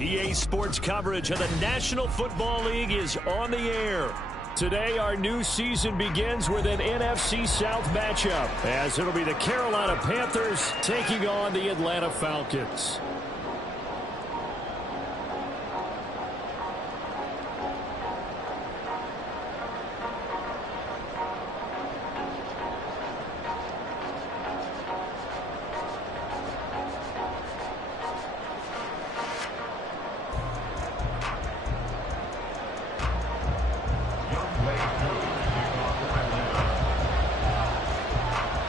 EA Sports coverage of the National Football League is on the air. Today, our new season begins with an NFC South matchup, as it'll be the Carolina Panthers taking on the Atlanta Falcons.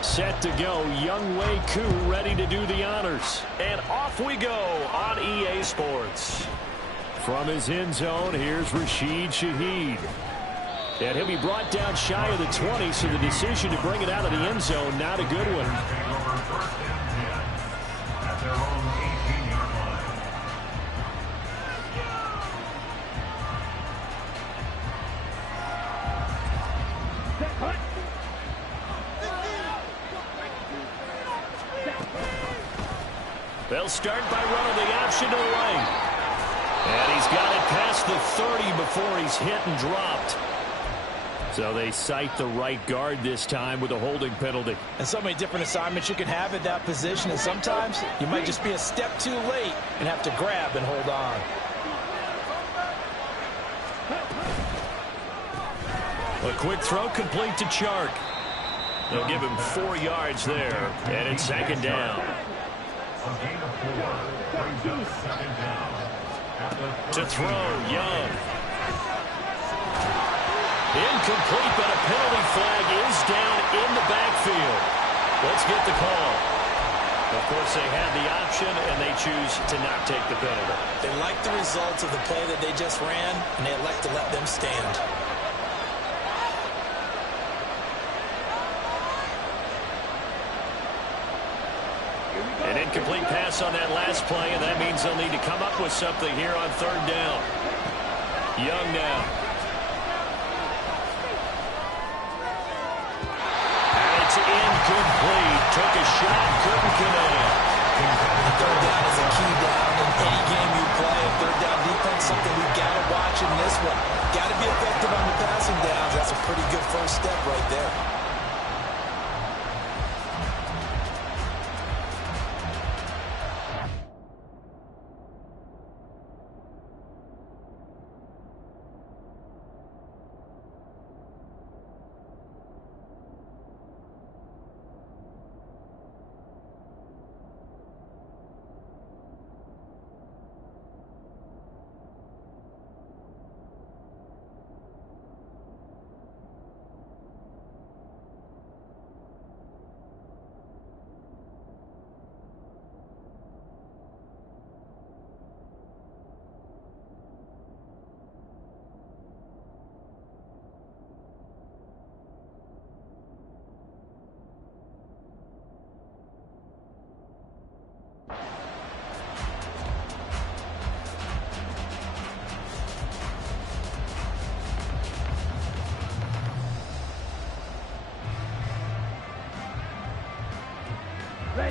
Set to go, Young Wei Koo ready to do the honors. And off we go on EA Sports. From his end zone, here's Rashid Shaheed. And he'll be brought down shy of the 20, so the decision to bring it out of the end zone, not a good one. They'll start by running the option to the right. And he's got it past the 30 before he's hit and dropped. So they cite the right guard this time with a holding penalty. And so many different assignments you can have at that position, and sometimes you might just be a step too late and have to grab and hold on. A quick throw complete to Chark. They'll give him 4 yards there, and it's second down. To throw, Young. Incomplete, but a penalty flag is down in the backfield. Let's get the call. Of course, they had the option, and they choose to not take the penalty. They like the results of the play that they just ran, and they elect to let them stand. An incomplete pass on that last play, and that means they'll need to come up with something here on third down. Young now. And it's incomplete. Took a shot, couldn't connect. Third down is a key down in any game you play. Third down defense, something we've got to watch in this one. Got to be effective on the passing downs. That's a pretty good first step right there.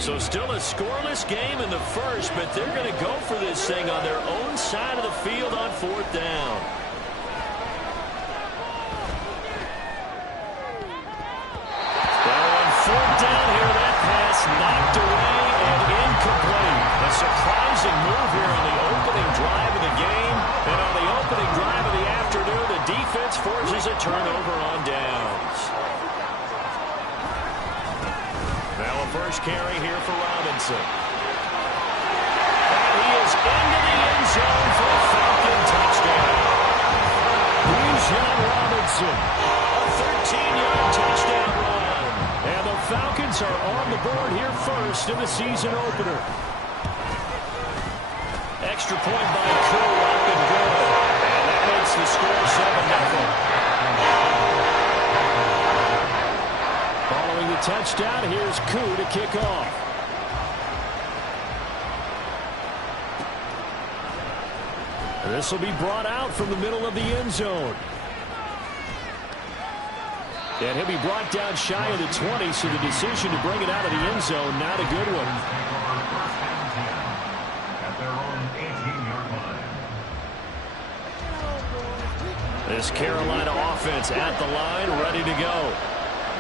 So still a scoreless game in the first, but they're going to go for this thing on their own side of the field on fourth down. Well, on fourth down here, that pass knocked away and incomplete. A surprising move here on the opening drive of the game. And on the opening drive of the afternoon, the defense forces a turnover on downs. Now a first carry here for Robinson. And he is into the end zone for a Falcon touchdown. Bijan Robinson, a 13-yard touchdown run. And the Falcons are on the board here first in the season opener. Extra point by Koo, up and good. And that makes the score 7-0. Following the touchdown, here's Koo to kick off. This will be brought out from the middle of the end zone. And he'll be brought down shy of the 20, so the decision to bring it out of the end zone, not a good one. At their own 18-yard line. This Carolina offense at the line, ready to go.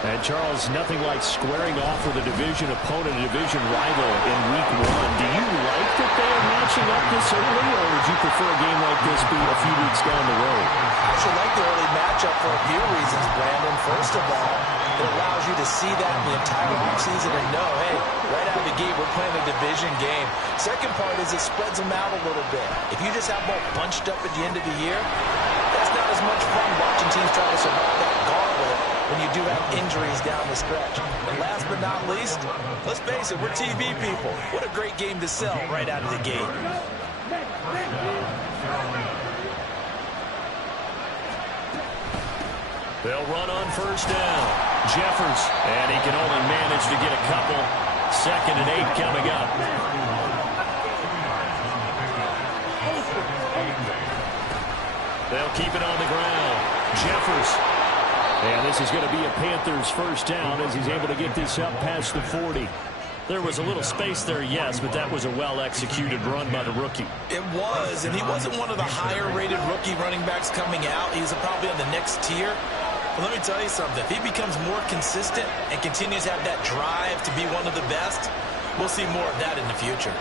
And, Charles, nothing like squaring off with a division opponent, a division rival in Week 1. Do you like that they are matching up this early, or would you prefer a game like this be a few weeks down the road? I actually like the early matchup for a few reasons, Brandon. First of all, it allows you to see that in the entire offseason and know, hey, right out of the gate, we're playing a division game. Second part is it spreads them out a little bit. If you just have them all bunched up at the end of the year, that's not as much fun watching teams try to survive that gauntlet when you do have injuries down the stretch. And last but not least, let's face it, we're TV people. What a great game to sell right out of the gate. They'll run on first down. Jeffers, and he can only manage to get a couple. 2nd and 8 coming up. They'll keep it on the ground. Jeffers. And this is going to be a Panthers first down as he's able to get this up past the 40. There was a little space there, yes, but that was a well-executed run by the rookie. It was, and he wasn't one of the higher-rated rookie running backs coming out. He's probably on the next tier. But let me tell you something. If he becomes more consistent and continues to have that drive to be one of the best, we'll see more of that in the future.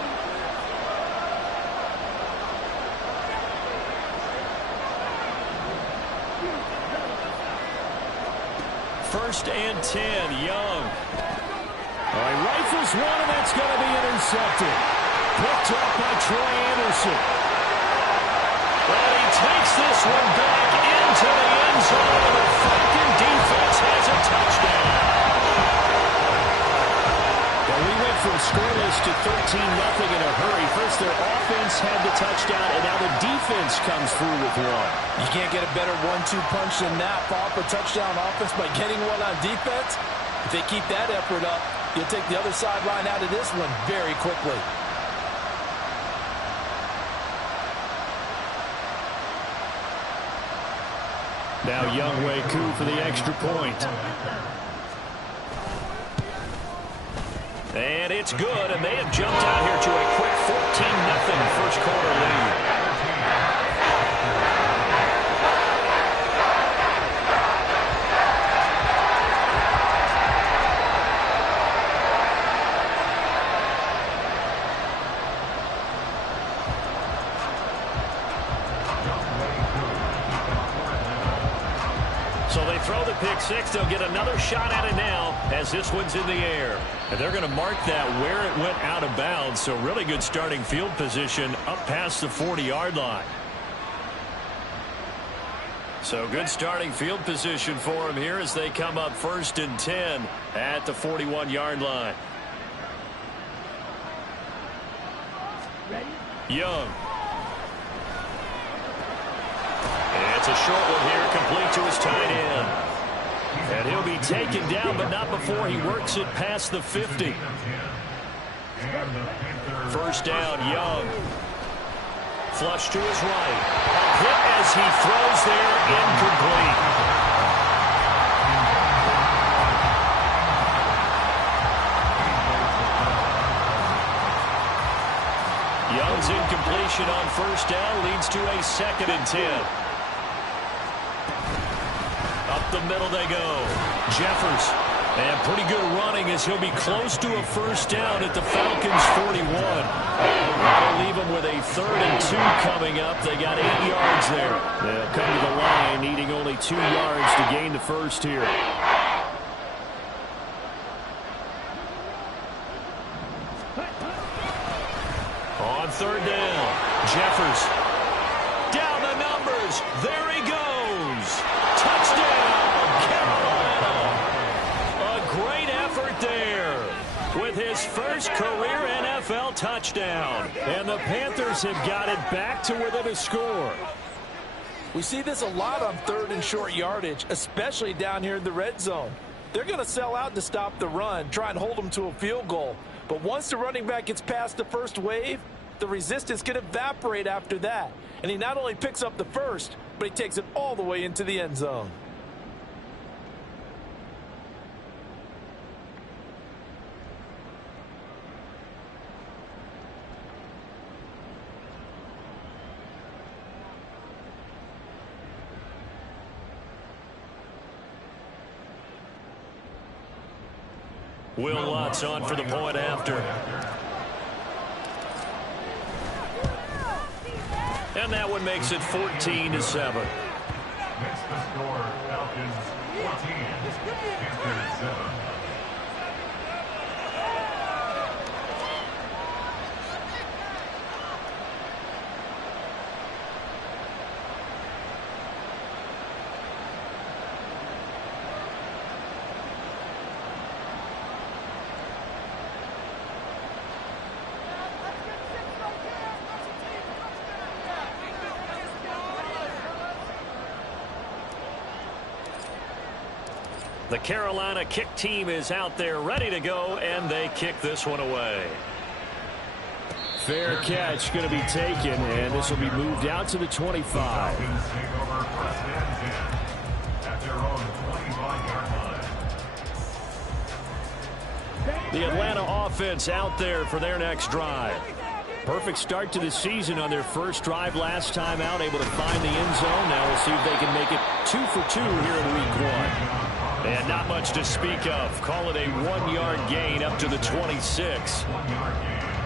First and 10, Young. All right, rifles one, and that's going to be intercepted. Picked up by Troy Anderson. And he takes this one back into the end zone, and the Falcon defense has a touchdown. Well, we went from scoreless to 13-0 in a hurry. First, their offense had the touchdown, and now the defense comes through with one. You can't get a better 1-2 punch than that. Follow up a touchdown offense by getting one on defense. If they keep that effort up, you'll take the other sideline out of this one very quickly. Now Young Wei Koo for the extra point. And it's good, and they have jumped out here to a quick 14-0 first quarter lead. So they throw the pick six. They'll get another shot at it now as this one's in the air. And they're going to mark that where it went out of bounds. So really good starting field position up past the 40-yard line. So good starting field position for them here as they come up 1st and 10 at the 41-yard line. Young. It's a short one here, complete to his tight end. And he'll be taken down, but not before he works it past the 50. First down, Young. Flush to his right. A hit as he throws there, incomplete. Young's incompletion on first down leads to a 2nd and 10. Up the middle they go. Jeffers. And pretty good running as he'll be close to a first down at the Falcons' 41. That'll leave them with a 3rd and 2 coming up. They got 8 yards there. They'll come to the line needing only 2 yards to gain the first here. On 3rd down, Jeffers. Down the numbers. There he goes. Touchdown, Carolina. A great effort there with his first career NFL touchdown. And the Panthers have got it back to within a score. We see this a lot on 3rd and short yardage, especially down here in the red zone. They're going to sell out to stop the run, try and hold them to a field goal. But once the running back gets past the first wave, the resistance can evaporate after that. And he not only picks up the first, but he takes it all the way into the end zone. Will Lutz on for the point after. And that one makes it 14-7. Makes the score Falcons 14, Panthers 7. The Carolina kick team is out there ready to go, and they kick this one away. Fair catch going to be taken, and this will be moved out to the 25. Falcons take over first and 10 at their own 25-yard line. The Atlanta offense out there for their next drive. Perfect start to the season on their first drive last time out, able to find the end zone. Now we'll see if they can make it 2 for 2 here in week 1. And not much to speak of. Call it a 1-yard gain up to the 26.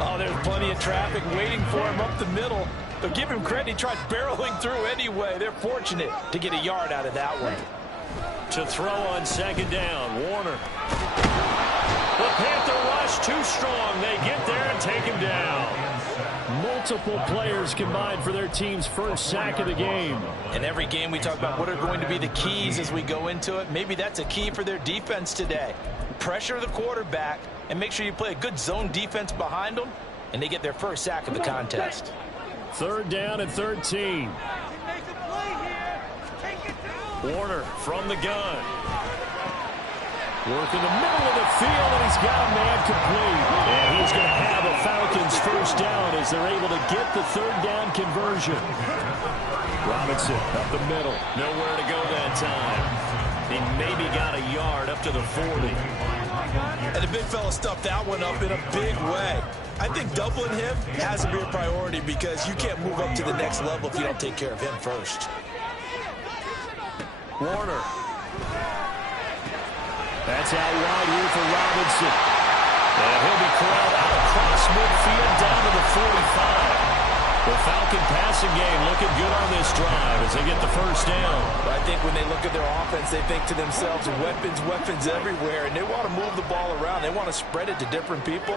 Oh, there's plenty of traffic waiting for him up the middle. But give him credit, he tried barreling through anyway. They're fortunate to get a yard out of that one. To throw on second down, Warner. The Panther rush too strong. They get there and take him down. Multiple players combined for their team's first sack of the game. In every game we talk about what are going to be the keys as we go into it. Maybe that's a key for their defense today. Pressure the quarterback and make sure you play a good zone defense behind them, and they get their first sack of the contest. Third down and 13. Warner from the gun. Work in the middle of the field, and he's got a man complete. And he's going to have a Falcons first down as they're able to get the third down conversion. Robinson up the middle. Nowhere to go that time. He maybe got a yard up to the 40. And the big fella stuffed that one up in a big way. I think doubling him has to be a priority because you can't move up to the next level if you don't take care of him first. Warner. That's out wide here for Robinson. And he'll be corralled out across midfield down to the 45. The Falcon passing game looking good on this drive as they get the first down. But I think when they look at their offense, they think to themselves, weapons everywhere, and they want to move the ball around. They want to spread it to different people.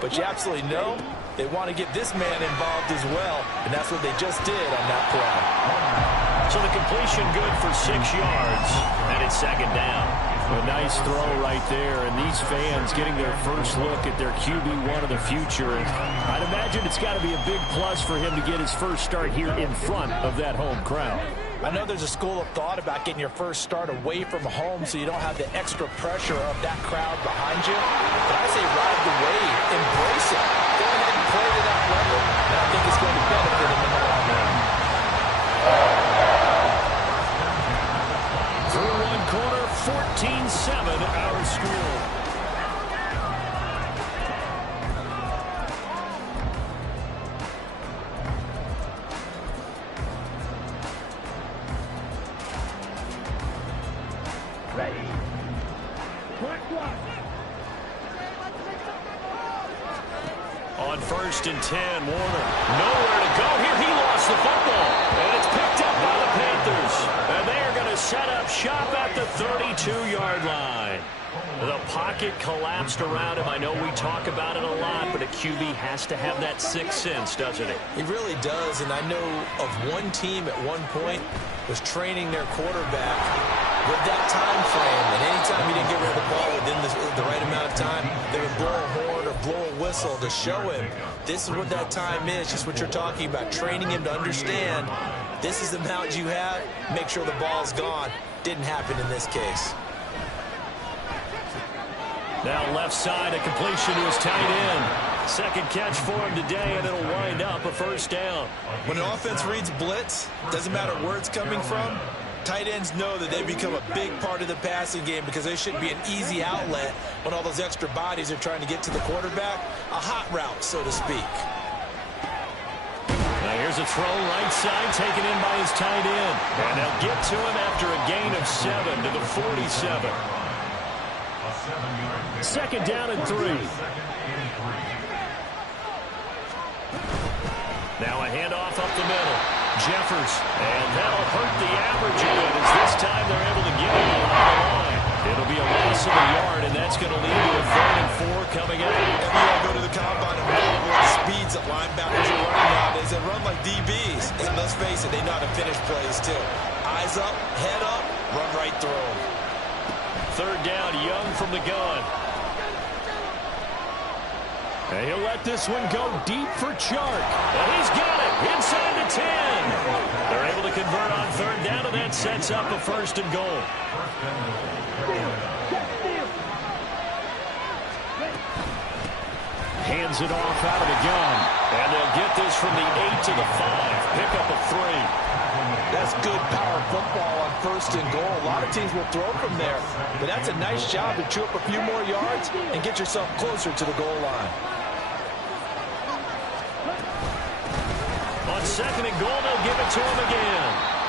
But you absolutely know they want to get this man involved as well, and that's what they just did on that play. So the completion good for 6 yards, and it's second down. A nice throw right there, and these fans getting their first look at their QB1 of the future. And I'd imagine it's got to be a big plus for him to get his first start here in front of that home crowd. I know there's a school of thought about getting your first start away from home so you don't have the extra pressure of that crowd behind you. But I say ride the wave, embrace it. Go ahead and play to that level, and I think it's going to benefit him in the long run. Through one corner, 14-7 our score. Ready. On first and 10, Warner. Nowhere to go here. He lost the football. And it's picked up by the Panthers. And they are going to set up shop at the 32-yard line. The pocket collapsed around him. I know we talk about it a lot, but a QB has to have that sixth sense, doesn't it? He really does, and I know of one team at one point was training their quarterback with that time frame, and anytime he didn't get rid of the ball within the right amount of time, they would blow a horn or blow a whistle to show him this is what that time is, just what you're talking about, training him to understand this is the amount you have, make sure the ball's gone. Didn't happen in this case. Now left side, a completion to his tight end. Second catch for him today, and it'll wind up a first down. When an offense reads blitz, doesn't matter where it's coming from, tight ends know that they become a big part of the passing game because they should be an easy outlet when all those extra bodies are trying to get to the quarterback. A hot route, so to speak. Now here's a throw right side taken in by his tight end. And they'll get to him after a gain of 7 to the 47. Second down and 3. Now a handoff up the middle. Jeffers, and that'll hurt the average a bit as this time they're able to get him along the line. It'll be a loss of a yard, and that's going to lead to a 3rd and 4 coming out. And we all go to the combine and know what speeds that linebackers are running nowadays. They run like DBs. And let's face it, they know how to finish plays too. Eyes up, head up, run right through them. 3rd down, Young from the gun. And he'll let this one go deep for Chark. And he's got it inside the 10. They're able to convert on 3rd down, and that sets up a 1st and goal. Hands it off out of the gun. And they'll get this from the 8 to the 5. Pick up a 3. That's good power football on 1st and goal. A lot of teams will throw from there. But that's a nice job to chew up a few more yards and get yourself closer to the goal line. On 2nd and goal, they'll give it to him again.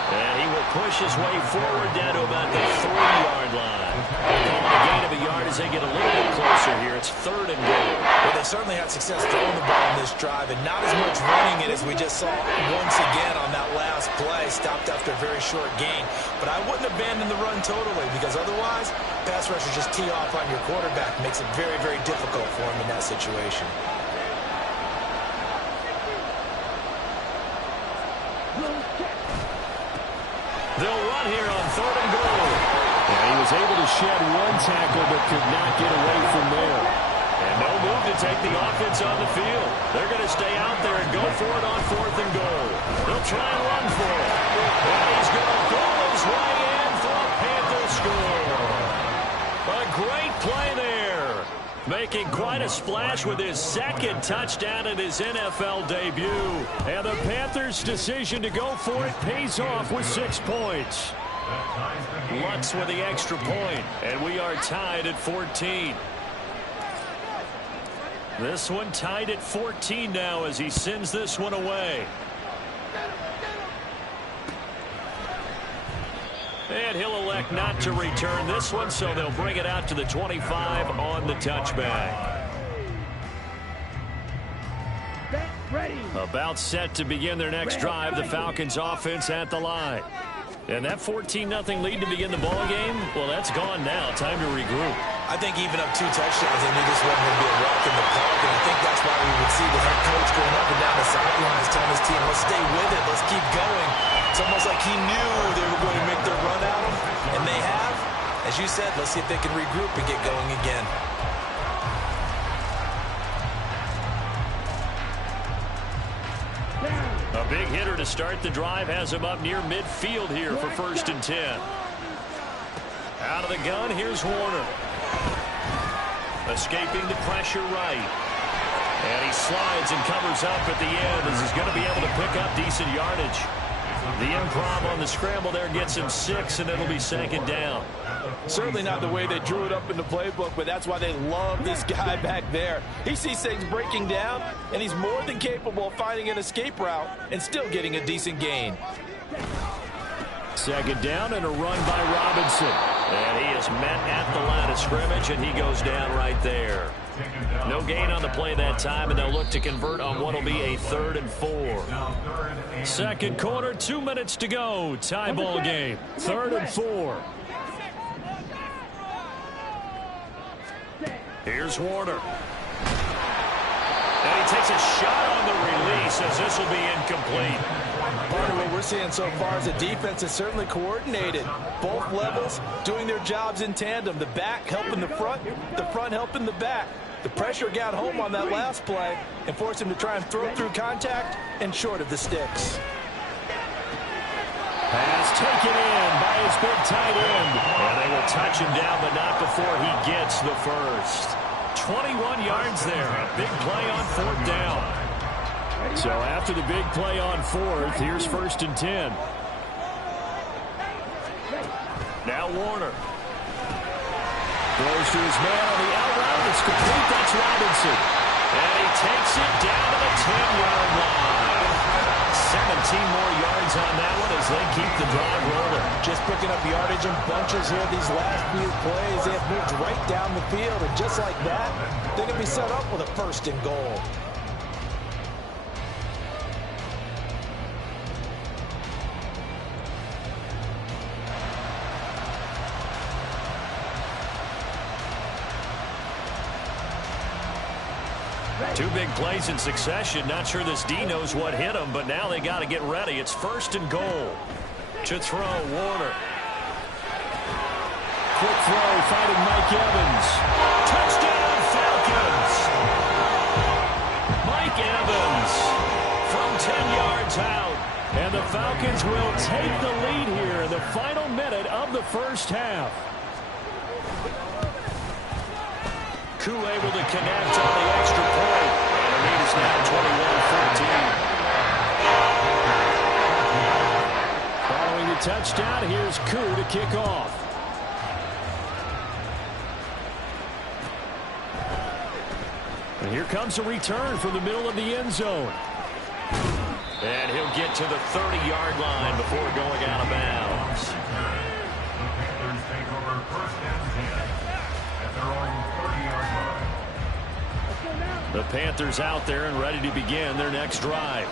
And he will push his way forward down to about the 3-yard line. Calling a gain of a yard as they get a little bit closer here. It's 3rd and goal. Well, they certainly had success throwing the ball in this drive, and not as much running it as we just saw once again on that last play. Stopped after a very short gain. But I wouldn't abandon the run totally, because otherwise, pass rushers just tee off on your quarterback. Makes it very, very difficult for him in that situation. They'll run here on 3rd and goal. And he was able to shed one tackle but could not get away from there. And no move to take the offense on the field. They're going to stay out there and go for it on 4th and goal. They'll try and run for it. And he's going to throw his way in for a Panther score. A great play there. Making quite a splash with his 2nd touchdown in his NFL debut. And the Panthers' decision to go for it pays off with 6 points. Lutz with the extra point, and we are tied at 14. This one tied at 14 now as he sends this one away. And he'll elect not to return this one, so they'll bring it out to the 25 on the touchback. About set to begin their next drive, the Falcons offense at the line. And that 14-0 lead to begin the ball game, well, that's gone now. Time to regroup. I think even up 2 touchdowns, they knew this wasn't going to be a walk in the park, and I think that's why we would see the head coach going up and down the sidelines telling his team, let's stay with it, let's keep going. It's almost like he knew they were going to make their run at him, and they have. As you said, let's see if they can regroup and get going again. A big hitter to start the drive has him up near midfield here for 1st and 10. Out of the gun, here's Warner. Escaping the pressure right. And he slides and covers up at the end as he's going to be able to pick up decent yardage. The improv on the scramble there gets him 6, and it'll be 2nd down. Certainly not the way they drew it up in the playbook, but that's why they love this guy back there. He sees things breaking down, and he's more than capable of finding an escape route and still getting a decent gain. 2nd down and a run by Robinson. And he is met at the line of scrimmage, and he goes down right there. No gain on the play that time, and they'll look to convert on what will be a 3rd and 4. 2nd quarter, 2 minutes to go. Tie ball game. 3rd and 4. Here's Warner. And he takes a shot on the release as this will be incomplete. Part of what we're seeing so far is the defense is certainly coordinated. Both levels doing their jobs in tandem. The back helping the front helping the back. The pressure got home on that last play and forced him to try and throw through contact and short of the sticks. Pass taken in by his big tight end. And they will touch him down, but not before he gets the first. 21 yards there. A big play on 4th down. So after the big play on 4th, here's 1st and 10. Now Warner. Throws to his man on the out route. It's complete. That's Robinson. And he takes it down to the 10-yard line. 17 more yards on that one as they keep the drive rolling. Just picking up yardage in bunches here these last few plays. They have moved right down the field, and just like that, they're going to be set up with a 1st and goal. Two big plays in succession. Not sure this D knows what hit him, but now they got to get ready. It's 1st and goal. To throw, Warner. Quick throw, fighting Mike Evans. Touchdown, Falcons. Mike Evans from 10 yards out. And the Falcons will take the lead here in the final minute of the 1st half. Koo able to connect on the extra point. And the lead is now 21-14. Following the touchdown, here's Koo to kick off. And here comes a return from the middle of the end zone. And he'll get to the 30-yard line before going out of bounds. The Panthers take over 1st and 10 at their own 30-yard line. The Panthers out there and ready to begin their next drive.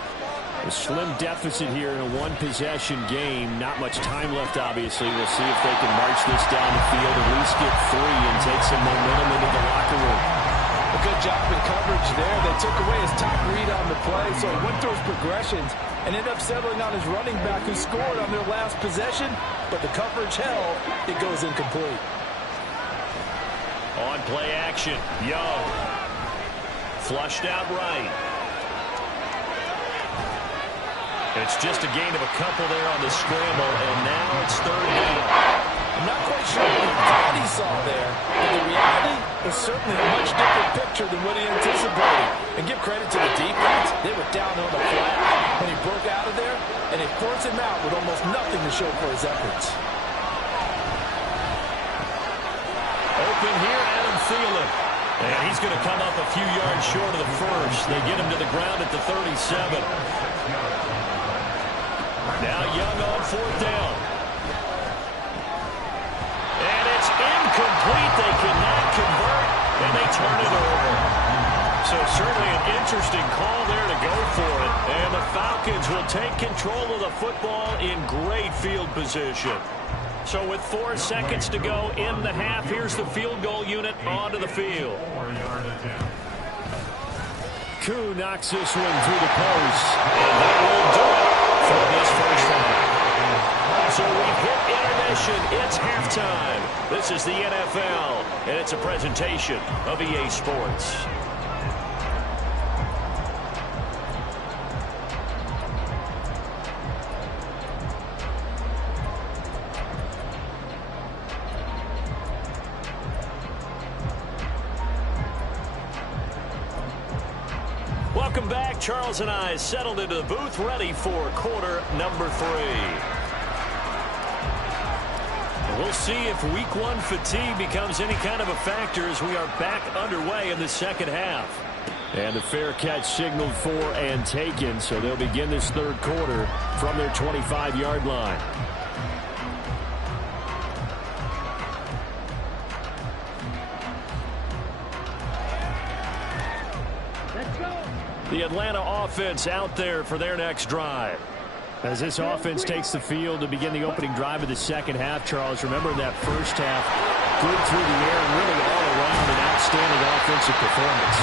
A slim deficit here in a one-possession game. Not much time left, obviously. We'll see if they can march this down the field, at least get 3 and take some momentum into the locker room. A good job in coverage there. They took away his top read on the play, so he went through his progressions and ended up settling on his running back who scored on their last possession, but the coverage held. It goes incomplete. On play action, Young. Flushed out right. It's just a gain of a couple there on the scramble, and now it's 3rd down. I'm not quite sure what he thought he saw there, but the reality was certainly a much different picture than what he anticipated. And give credit to the defense. They were down on the flat when he broke out of there, and they forced him out with almost nothing to show for his efforts. Open here, Adam Thielen. And he's going to come up a few yards short of the first. They get him to the ground at the 37. Now Young on 4th down. And it's incomplete. They cannot convert, and they turn it over. So certainly an interesting call there to go for it. And the Falcons will take control of the football in great field position. So with 4 seconds to go in the half, here's the field goal unit onto the field. 4-yard attempt. Koo knocks this one through the post. And that will do it for this 1st half. So we've hit intermission. It's halftime. This is the NFL, and it's a presentation of EA Sports. Welcome back. Charles and I settled into the booth, ready for quarter number 3. We'll see if week 1 fatigue becomes any kind of a factor as we are back underway in the 2nd half. And the fair catch signaled for and taken, so they'll begin this 3rd quarter from their 25-yard line. The Atlanta offense out there for their next drive. As this offense takes the field to begin the opening drive of the 2nd half, Charles, remember that 1st half, good through the air and really all around an outstanding offensive performance.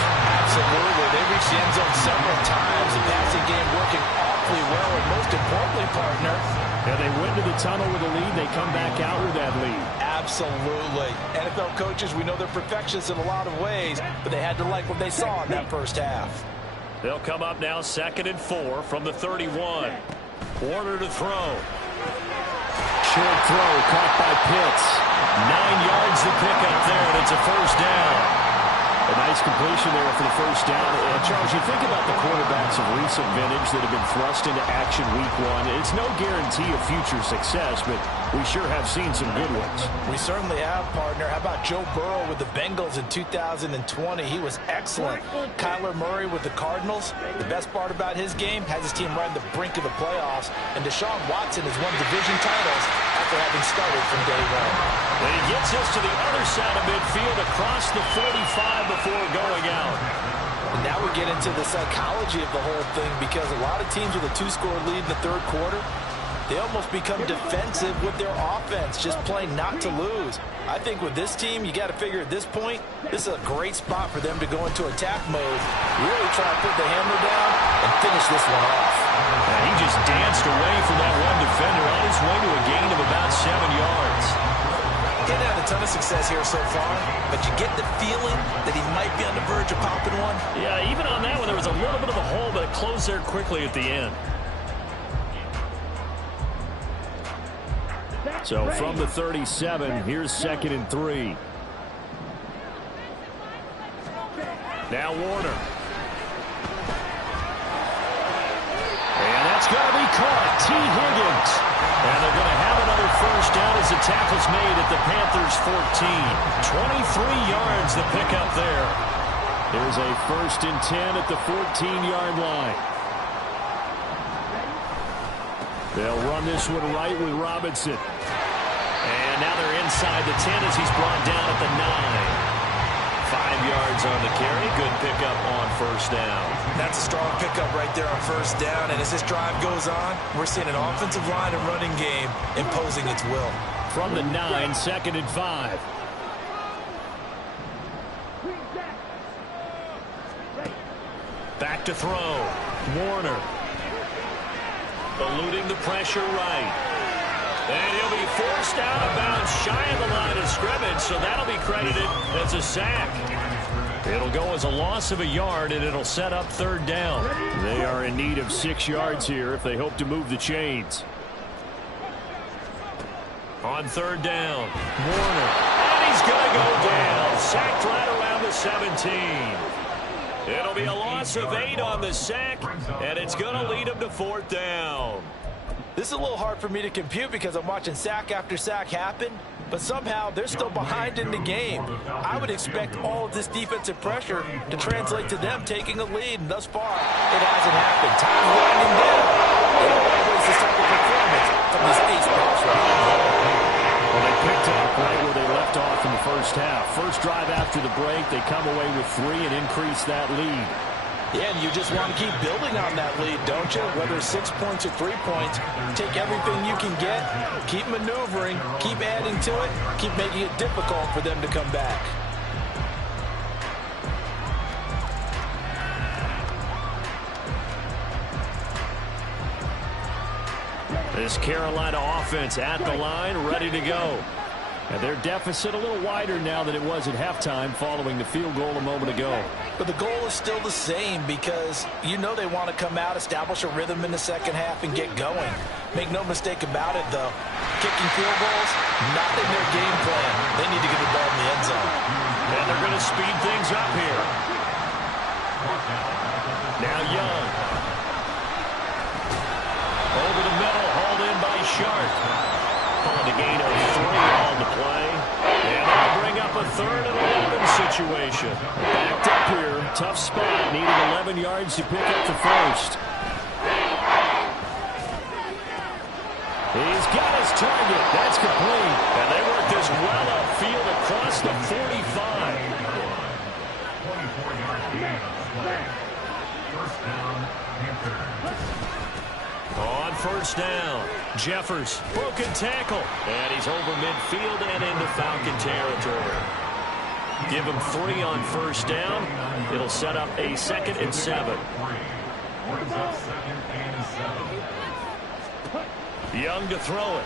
Absolutely. They reached the end zone several times. The passing game working awfully well, and most importantly, partner, yeah, they went to the tunnel with a lead. They come back out with that lead. Absolutely. NFL coaches, we know they're perfectionists in a lot of ways, but they had to like what they saw in that 1st half. They'll come up now 2nd and 4 from the 31. Warner to throw. Short throw caught by Pitts. 9 yards to pick up there, and it's a 1st down. A nice completion there for the first down. And Charles, you think about the quarterbacks of recent vintage that have been thrust into action week one. It's no guarantee of future success, but we sure have seen some good ones. We certainly have, partner. How about Joe Burrow with the Bengals in 2020? He was excellent. Kyler Murray with the Cardinals. The best part about his game, has his team right on the brink of the playoffs. And Deshaun Watson has won division titles after having started from day one. And he gets us to the other side of midfield across the 45 before going out. And now we get into the psychology of the whole thing, because a lot of teams with a 2-score lead in the third quarter, they almost become defensive with their offense, just playing not to lose. I think with this team, you got to figure at this point, this is a great spot for them to go into attack mode, really try to put the hammer down and finish this one off. And he just danced away from that one defender on his way to a gain of about 7 yards. Didn't have a ton of success here so far, but you get the feeling that he might be on the verge of popping one. Yeah, even on that one, there was a little bit of a hole, but it closed there quickly at the end. So from the 37, here's 2nd and 3. Now Warner. And that's going to be caught. T. Higgins. And they're going to have another first down as the tackle's made at the Panthers' 14. 23 yards the pickup there. There's a 1st and 10 at the 14-yard line. They'll run this one right with Robinson. And now they're inside the 10 as he's brought down at the 9. 5 yards on the carry. Good pickup on first down. That's a strong pickup right there on first down. And as this drive goes on, we're seeing an offensive line and running game imposing its will. From the 9, 2nd and 5. Back to throw. Warner. Eluding the pressure right. And he'll be forced out of bounds shy of the line of scrimmage, so that'll be credited as a sack. It'll go as a loss of a yard, and it'll set up 3rd down. They are in need of 6 yards here if they hope to move the chains. On 3rd down, Warner. And he's going to go down. Sacked right around the 17. It'll be a loss of 8 on the sack, and it's going to lead him to 4th down. This is a little hard for me to compute because I'm watching sack after sack happen, but somehow they're still behind in the game. I would expect all of this defensive pressure to translate to them taking a lead, and thus far, it hasn't happened. Time's winding down. They don't want to waste this type of performance from this ace pass rush. Well, they picked up right where they left off in the first half. First drive after the break, they come away with 3 and increase that lead. Yeah, and you just want to keep building on that lead, don't you? Whether it's 6 points or 3 points, take everything you can get, keep maneuvering, keep adding to it, keep making it difficult for them to come back. This Carolina offense at the line, ready to go. And their deficit a little wider now than it was at halftime following the field goal a moment ago. But the goal is still the same, because you know they want to come out, establish a rhythm in the second half, and get going. Make no mistake about it, though. Kicking field goals, not in their game plan. They need to get the ball in the end zone. And they're going to speed things up here. Now Young. Over the middle, hauled in by Sharp. Pulling a gain of 3 on the play. And they'll bring up a 3rd and 11 situation. Backed up here. Tough spot. Needed 11 yards to pick up the first. He's got his target. That's complete. And they work this well upfield across the 45. 24-yard gain. First down, Panthers. On first down, Jeffers, broken tackle, and he's over midfield and into Falcon territory. Give him 3 on first down. It'll set up a 2nd and 7. Young to throw it.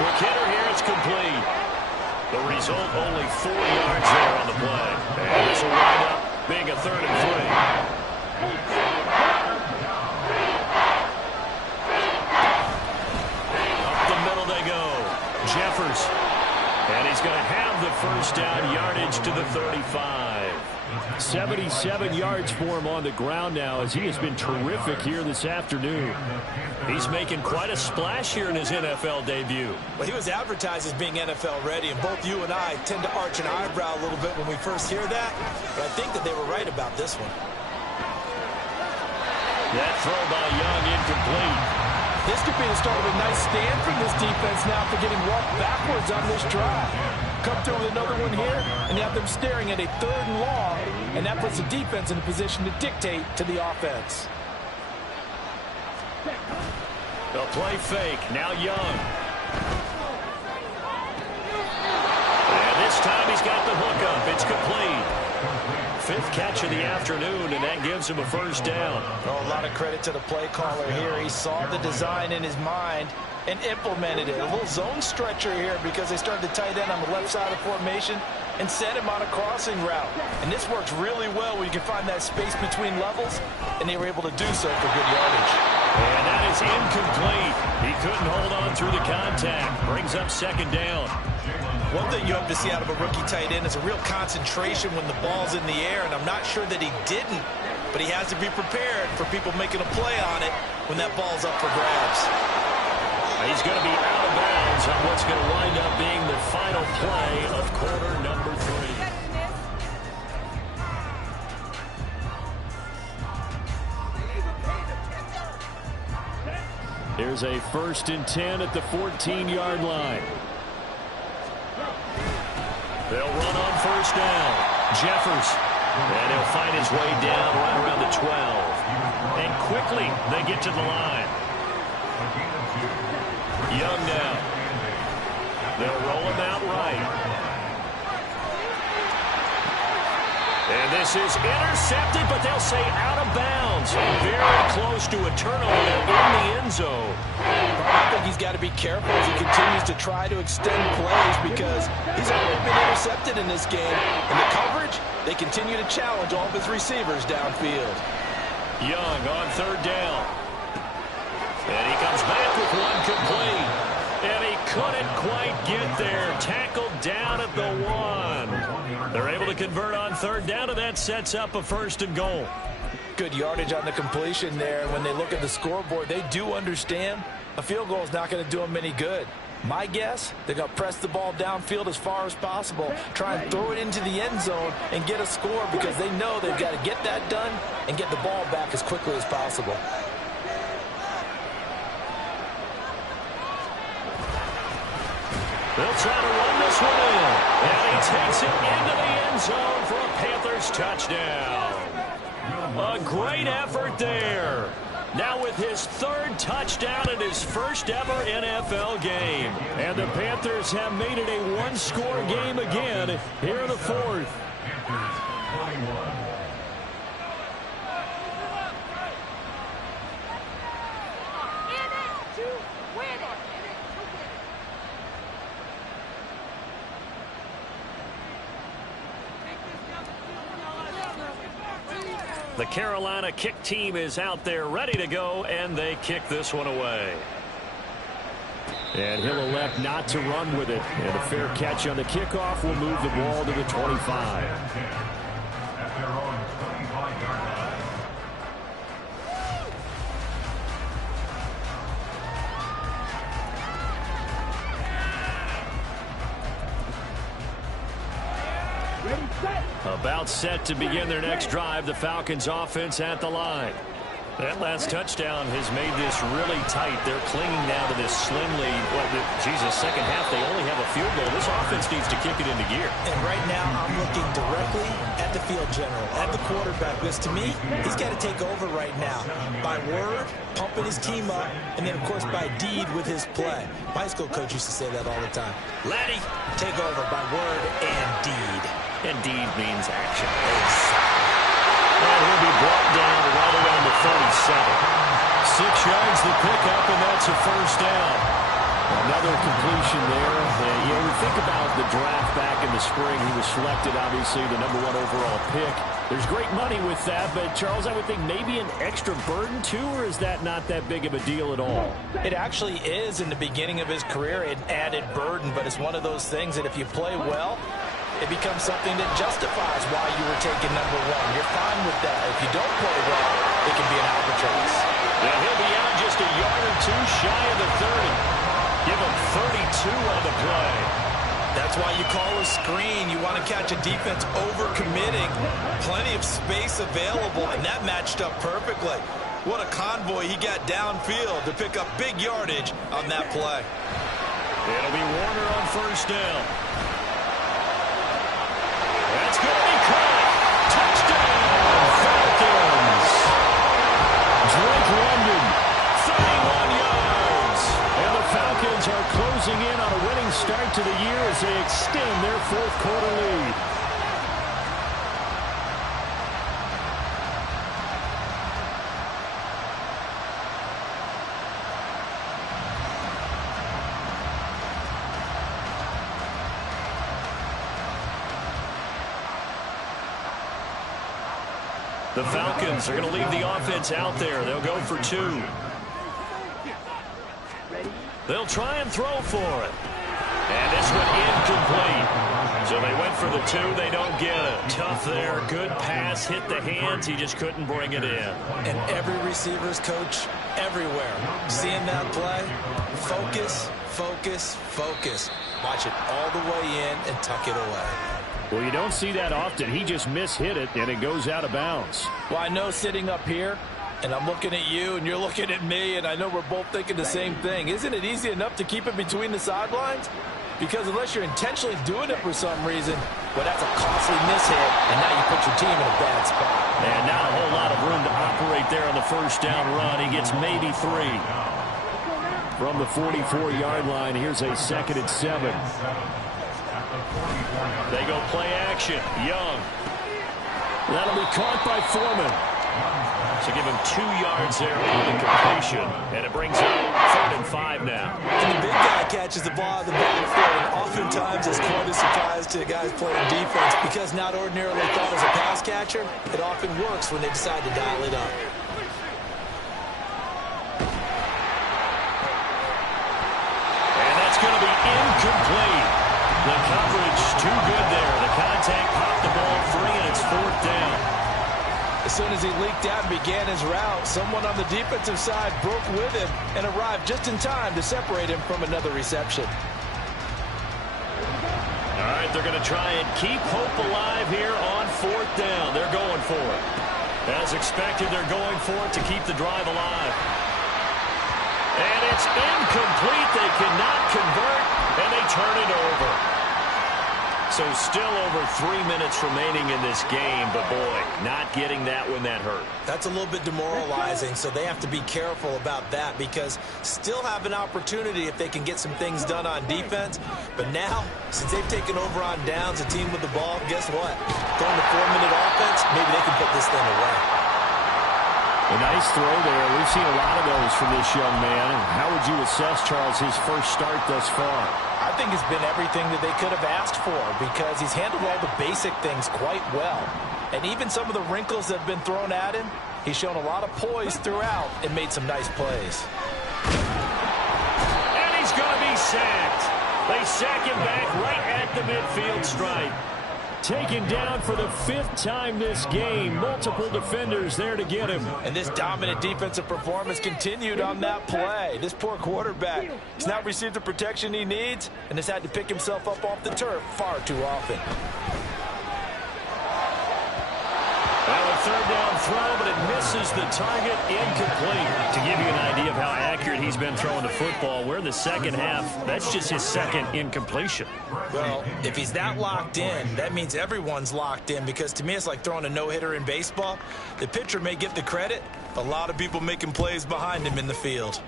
Quick hitter here, it's complete. The result, only 4 yards there on the play. And this will wind up being a 3rd and 3. Jeffers. And he's going to have the first down, yardage to the 35. drive. 77 yards for him on the ground now, as he has been terrific here this afternoon. He's making quite a splash here in his NFL debut. Well, he was advertised as being NFL ready, and both you and I tend to arch an eyebrow a little bit when we first hear that, but I think that they were right about this one. That throw by Young incomplete. This could be the start of a nice stand from this defense now for getting walked backwards on this drive. Come through with another one here, and you have them staring at a 3rd and long, and that puts the defense in a position to dictate to the offense. The play fake, now Young. And this time he's got the hook up. It's complete. 5th catch of the afternoon, and that gives him a first down. Oh, a lot of credit to the play caller here. He saw the design in his mind and implemented it. A little zone stretcher here because they started the tight end on the left side of formation and sent him on a crossing route. And this works really well when you can find that space between levels, and they were able to do so for good yardage. And that is incomplete. He couldn't hold on through the contact. Brings up 2nd down. One thing you hope to see out of a rookie tight end is a real concentration when the ball's in the air, and I'm not sure that he didn't, but he has to be prepared for people making a play on it when that ball's up for grabs. He's going to be out of bounds on what's going to wind up being the final play of quarter number 3. Here's a 1st and 10 at the 14-yard line. They'll run on 1st down. Jeffers. And he'll find his way down right around the 12. And quickly they get to the line. Young now. They'll roll him out right. And this is intercepted, but they'll say out of bounds. Very close to a turnover in the end zone. I think he's got to be careful as he continues to try to extend plays because he's already been intercepted in this game. And the coverage, they continue to challenge all of his receivers downfield. Young on 3rd down. And he comes back with one complete. And he couldn't quite get there. Tackled down at the 1. They're able to convert on 3rd down, and that sets up a 1st and goal. Good yardage on the completion there. When they look at the scoreboard, they do understand a field goal is not going to do them any good. My guess, they're going to press the ball downfield as far as possible, try and throw it into the end zone and get a score because they know they've got to get that done and get the ball back as quickly as possible. They'll try to run this one in. And he takes it into the end zone for a Panthers touchdown. A great effort there. Now with his 3rd touchdown in his first ever NFL game. And the Panthers have made it a 1-score game again here in the 4th. The Carolina kick team is out there ready to go, and they kick this one away. And he'll elect not to run with it. And a fair catch on the kickoff will move the ball to the 25. At their own 25-yard line. About set to begin their next drive, the Falcons offense at the line. That last touchdown has made this really tight. They're clinging now to this slim lead. Second half, they only have a field goal. This offense needs to kick it into gear. And right now, I'm looking directly at the field general, at the quarterback. Because to me, he's got to take over right now. By word, pumping his team up, and then, of course, by deed with his play. My high school coach used to say that all the time. Laddie, take over by word and deed. And deed means action. And he'll be brought down right around the 37. 6 yards the pickup, and that's a first down. Another completion there. We think about the draft back in the spring. He was selected, obviously, the #1 overall pick. There's great money with that, but, Charles, I would think maybe an extra burden, too, or is that not that big of a deal at all? It actually is in the beginning of his career, an added burden, but it's one of those things that if you play well, it becomes something that justifies why you were taken number one. You're fine with that. If you don't play well, it can be an albatross. Yeah, he'll be out just a yard or two shy of the 30. Give him 32 on the play. That's why you call a screen. You want to catch a defense over-committing. Plenty of space available, and that matched up perfectly. What a convoy he got downfield to pick up big yardage on that play. It'll be Warner on first down. That's going to be caught. Touchdown, Falcons. Drake London, 31 yards. And the Falcons are closing in on a winning start to the year as they extend their fourth quarter lead. The Falcons are going to leave the offense out there. They'll go for two. They'll try and throw for it. And this one incomplete. So they went for the two. They don't get it. Tough there. Good pass. Hit the hands. He just couldn't bring it in. And every receiver's coach everywhere. Seeing that play, focus, focus, focus. Watch it all the way in and tuck it away. Well, you don't see that often. He just mishit it, and it goes out of bounds. Well, I know sitting up here, and I'm looking at you, and you're looking at me, and I know we're both thinking the same thing. Isn't it easy enough to keep it between the sidelines? Because unless you're intentionally doing it for some reason, well, that's a costly mishit, and now you put your team in a bad spot. And not a whole lot of room to operate there on the first down run. He gets maybe 3. From the 44-yard line, here's a 2nd and 7. They go play action. Young. That'll be caught by Foreman. So give him 2 yards there on the completion. And it brings up 3rd and 5 now. And the big guy catches the ball in the backfield, and oftentimes it's quite a surprise to guys playing defense because not ordinarily thought as a pass catcher, it often works when they decide to dial it up. And that's going to be incomplete. The coverage too good there. The contact popped the ball free, and it's 4th down. As soon as he leaked out and began his route, someone on the defensive side broke with him and arrived just in time to separate him from another reception. All right, they're going to try and keep hope alive here on 4th down. They're going for it. As expected, they're going for it to keep the drive alive. And it's incomplete. They cannot convert, and they turn it over. So still over 3 minutes remaining in this game, but boy, not getting that when that hurt. That's a little bit demoralizing, so they have to be careful about that because still have an opportunity if they can get some things done on defense. But now, since they've taken over on downs, a team with the ball, guess what? Going to 4-minute offense, maybe they can put this thing away. A nice throw there. We've seen a lot of those from this young man. How would you assess, Charles, his first start thus far? I think it's been everything that they could have asked for because he's handled all the basic things quite well. And even some of the wrinkles that have been thrown at him, he's shown a lot of poise throughout and made some nice plays. And he's going to be sacked. They sack him back right at the midfield stripe. Taken down for the 5th time this game. Multiple defenders there to get him. And this dominant defensive performance continued on that play. This poor quarterback, he's not received the protection he needs and has had to pick himself up off the turf far too often. Well, a 3rd down throw, but it misses the target, incomplete. To give you an idea of how accurate he's been throwing the football, we're in the second half. That's just his 2nd incompletion. Well, if he's that locked in, that means everyone's locked in because to me it's like throwing a no-hitter in baseball. The pitcher may get the credit, a lot of people making plays behind him in the field.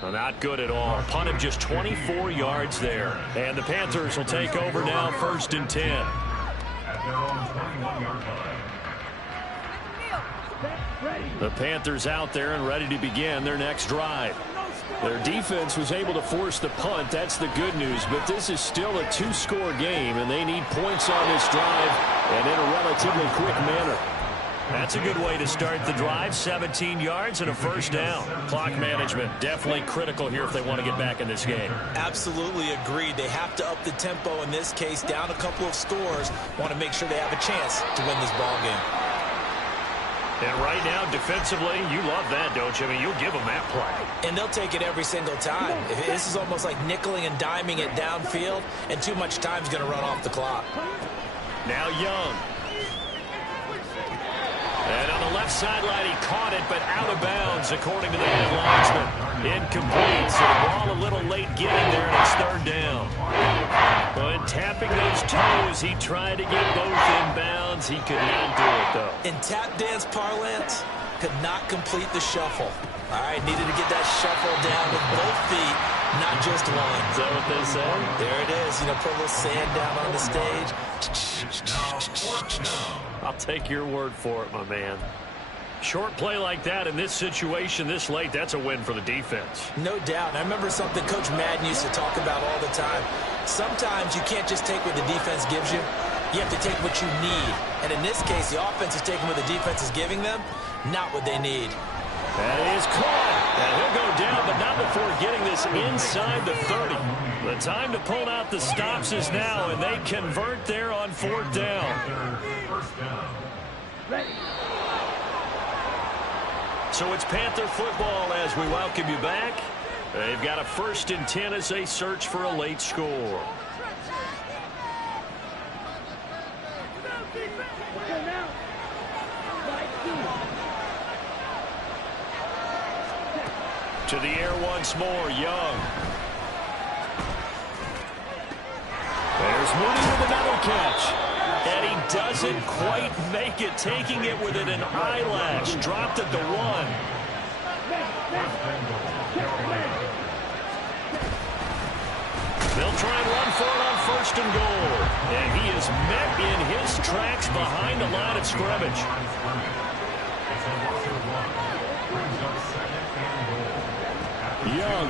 Well, not good at all. Punt of just 24 yards there. And the Panthers will take over now, 1st and 10. At their own 21-yard line. The Panthers out there and ready to begin their next drive. Their defense was able to force the punt. That's the good news. But this is still a 2-score game, and they need points on this drive and in a relatively quick manner. That's a good way to start the drive. 17 yards and a first down. Clock management definitely critical here if they want to get back in this game. Absolutely agreed. They have to up the tempo in this case, down a couple of scores. Want to make sure they have a chance to win this ball game. And right now, defensively, you love that, don't you? I mean, you'll give them that play. And they'll take it every single time. This is almost like nickeling and diming it downfield, and too much time's going to run off the clock. Now Young. And on the left sideline, he caught it, but out of bounds, according to the head linesman. Incomplete, so the ball a little late getting there, and it's third down. But tapping those toes, he tried to get both in bounds. He could not do it, though. In tap dance parlance, could not complete the shuffle. All right, needed to get that shuffle down with both feet, not just one. Is that what they say? There it is. You know, put a little sand down on the stage. I'll take your word for it, my man. Short play like that in this situation this late, that's a win for the defense. No doubt. I remember something Coach Madden used to talk about all the time. Sometimes you can't just take what the defense gives you. You have to take what you need. And in this case, the offense is taking what the defense is giving them, not what they need. That is caught. And he'll go down, but not before getting this inside the 30. The time to pull out the stops is now, and they convert there on fourth down. So it's Panther football as we welcome you back. They've got a 1st and 10 as they search for a late score. To the air once more, Young. There's Mooney with another catch. And he doesn't quite make it, taking it within an eyelash. Dropped at the 1. They'll try and run for it on 1st and goal. And he is met in his tracks behind the line of scrimmage. Young.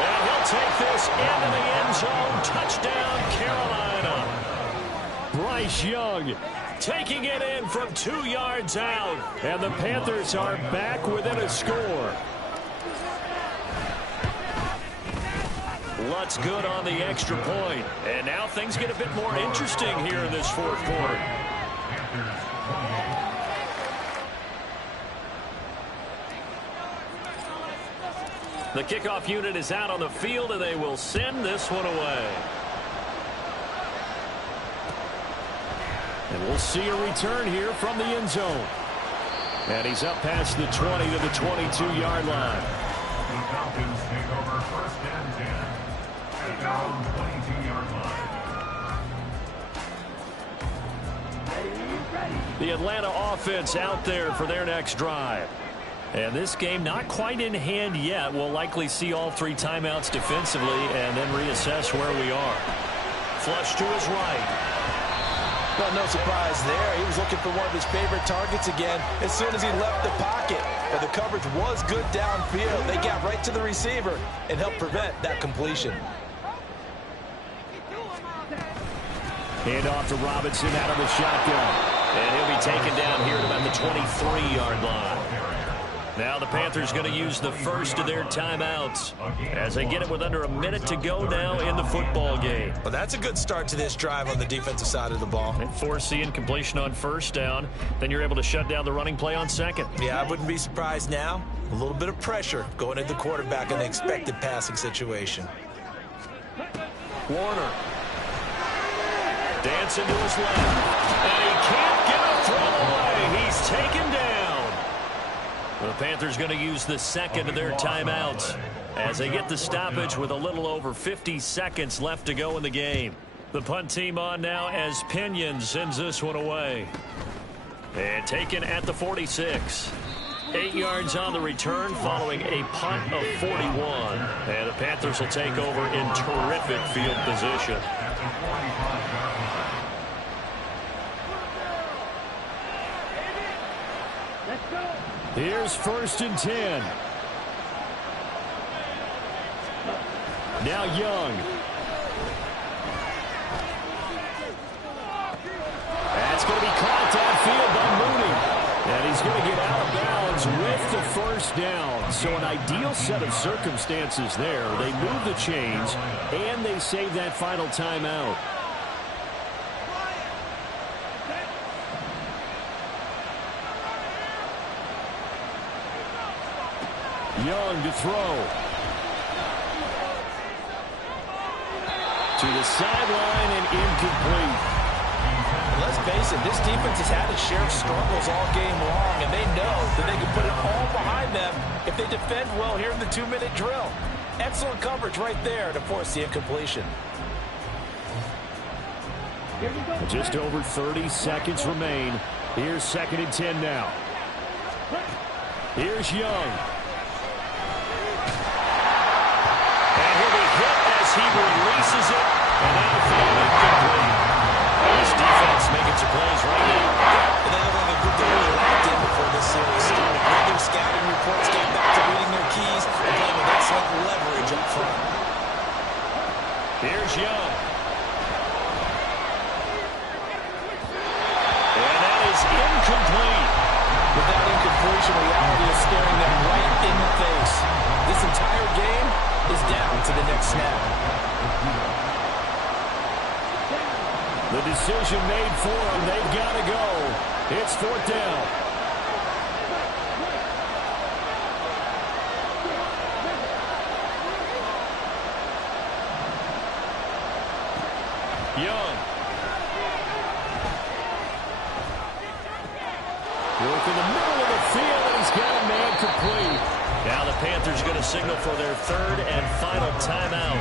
And he'll take this into the end zone. Touchdown, Carolina. Bryce Young taking it in from 2 yards out. And the Panthers are back within a score. Lutz good on the extra point. And now things get a bit more interesting here in this 4th quarter. The kickoff unit is out on the field, and they will send this one away. And we'll see a return here from the end zone. And he's up past the 20 to the 22-yard line. The Falcons take over 1st and 10 at their own 22-yard line. The Atlanta offense out there for their next drive. And this game not quite in hand yet. We'll likely see all 3 timeouts defensively and then reassess where we are. Flush to his right. Well, no surprise there. He was looking for one of his favorite targets again as soon as he left the pocket. But the coverage was good downfield. They got right to the receiver and helped prevent that completion. Hand off to Robinson out of the shotgun. And he'll be taken down here at about the 23-yard line. Now the Panthers going to use the first of their timeouts as they get it with under a minute to go now in the football game. Well, that's a good start to this drive on the defensive side of the ball. And force the incompletion on 1st down. Then you're able to shut down the running play on 2nd. Yeah, I wouldn't be surprised now. A little bit of pressure going at the quarterback in the expected passing situation. Warner. Dancing to his left. And he can't get a throw away. He's taken down. The Panthers going to use the 2nd of their timeouts as they get the stoppage with a little over 50 seconds left to go in the game. The punt team on now as Pinion sends this one away. And taken at the 46. 8 yards on the return following a punt of 41. And the Panthers will take over in terrific field position. Here's 1st and 10. Now Young. field by Mooney. And he's going to get out of bounds with the first down. So an ideal set of circumstances there. They move the chains, and they save that final timeout. Young to throw. To the sideline and incomplete. Let's face it, this defense has had its share of struggles all game long, and they know that they can put it all behind them if they defend well here in the 2-minute drill. Excellent coverage right there to force the incompletion. Just over 30 seconds remain. Here's 2nd and 10 now. Here's Young. And he'll be hit as he releases it, and that'll fall incomplete. This defense making some plays right now. And they look like a group that really locked in before this series started. Read their scouting reports, get back to reading their keys, and playing with excellent leverage up front. Here's Young. And that is incomplete. With that incompletion, reality is staring them right in the face. This entire game is down to the next snap. The decision made for them. They've got to go. It's 4th down. Young. Work in the middle of the field, and he's got a man complete. Now the Panthers are going to signal for their 3rd and final timeout,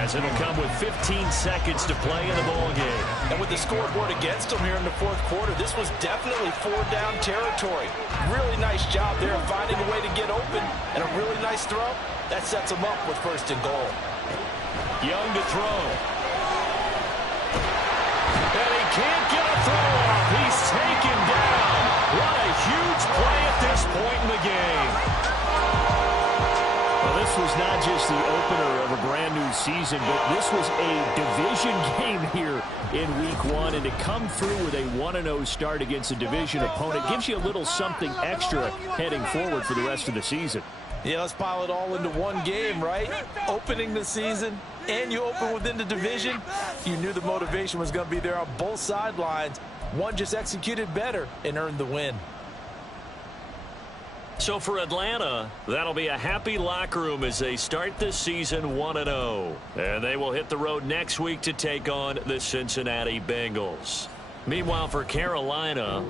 as it'll come with 15 seconds to play in the ball game. And with the scoreboard against them here in the 4th quarter, this was definitely 4-down territory. Really nice job there finding a way to get open, and a really nice throw. That sets them up with 1st and goal. Young to throw. And he can't get a throw off. He's taken down. What a huge play at this point in the game. Well, this was not just the opener of a brand-new season, but this was a division game here in Week 1. And to come through with a 1-0 start against a division opponent gives you a little something extra heading forward for the rest of the season. Yeah, let's pile it all into one game, right? Opening the season, and you open within the division. You knew the motivation was going to be there on both sidelines. One just executed better and earned the win. So for Atlanta, that'll be a happy locker room as they start this season 1-0. And they will hit the road next week to take on the Cincinnati Bengals. Meanwhile, for Carolina,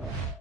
down.